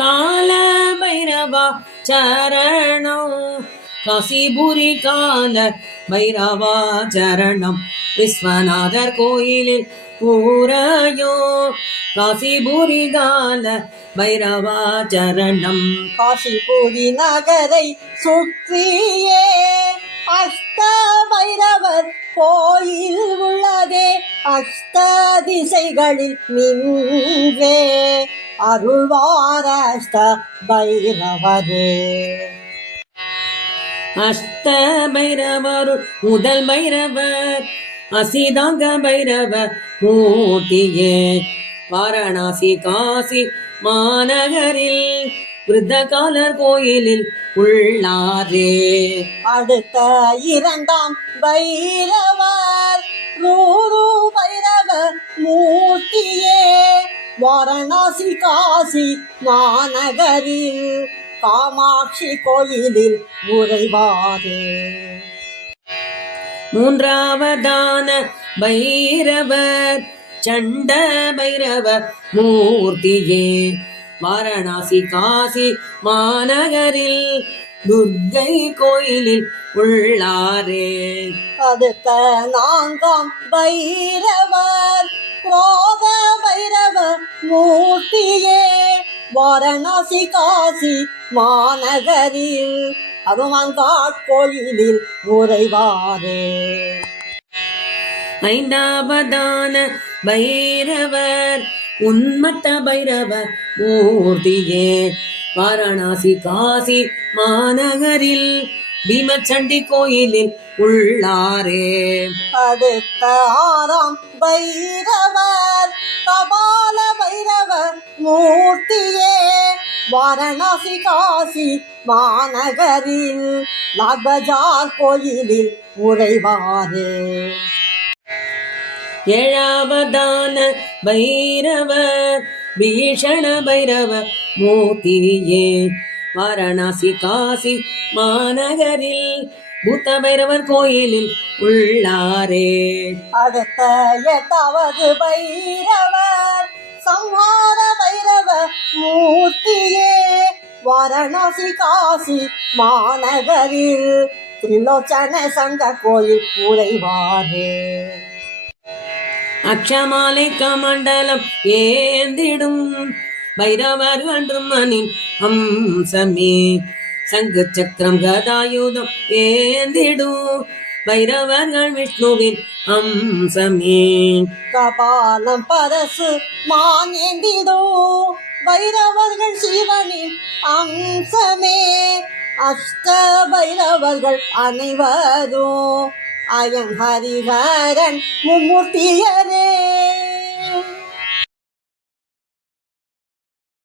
கால பைரவா சரணம். காசிபுரி கால பைரவா சரணம். விஸ்வநாதர் கோயிலில் ஊரையோ. காசிபுரி கால பைரவா சரணம். காசிபுரி நகரை சுற்றியே அஸ்த பைரவர் கோயில் உள்ளதே. அஸ்த திசைகளில் நின்றே. அருள்வாரஸ்த பைரவரே. அஷ்ட பைரவரு முதல் பைரவர் அசிதாங்க பைரவ மூர்த்தியே. வாரணாசி காசி மாநகரில் விருத்தகாலர் கோயிலில் உள்ளாரே. அடுத்த இரண்டாம் பைரவர் ரூ வாரணாசி காசி மாநகரில் காமாட்சி கோயிலில் உறைவாரே மூன்றாவதான பைரவர் சண்ட பைரவ மூர்த்தியே. வாரணாசி காசி மாநகரில் துர்கை கோயிலில் உள்ளாரே. அடுத்த நான்காம் பைரவர் குரோத பைரவர் காசியே வாரணாசி காசி மாநகரில் அருமங்காட் கோயிலில் உறைவாரே ஐந்தாவதான பைரவர் உன்மத்த பைரவ மூர்த்தியே. வாரணாசி காசி மாநகரில் பீமச்சண்டி கோயிலில் உள்ளாரே. அடுத்த ஆறாம் பைரவர் மூர்த்தியே வாரணாசி காசி மாநகரில் லால்பஜார் கோயிலில் உறைவாரே ஏழாவதான பைரவர் பீஷண பைரவ மூர்த்தியே வாரணாசி காசி மாநகரில் பூத்த பைரவர் கோயிலில் உள்ளாரே. அடுத்த எட்டாவது பைரவர் பைரவர் மூர்த்தியே வாரணாசி காசி மாநகரில் திரிலோச்சன சங்க கோயில் உறைவாரே. அக்ஷமாலை கமண்டலம் ஏந்திடும் பைரவர் அன்றுமனின் அம்சமே. சங்கு சக்கரம் கதாயுதம் ஏந்திடும் பைரவர்கள் விஷ்ணுவின் அம்சமே. கபாலம் பரசு மானேந்திடோ பைரவர்கள் சிவனின் அம்சமே. அஷ்ட பைரவர்கள் அனைவரும் அயன் ஹரிஹரன் மும்மூர்த்தியரே.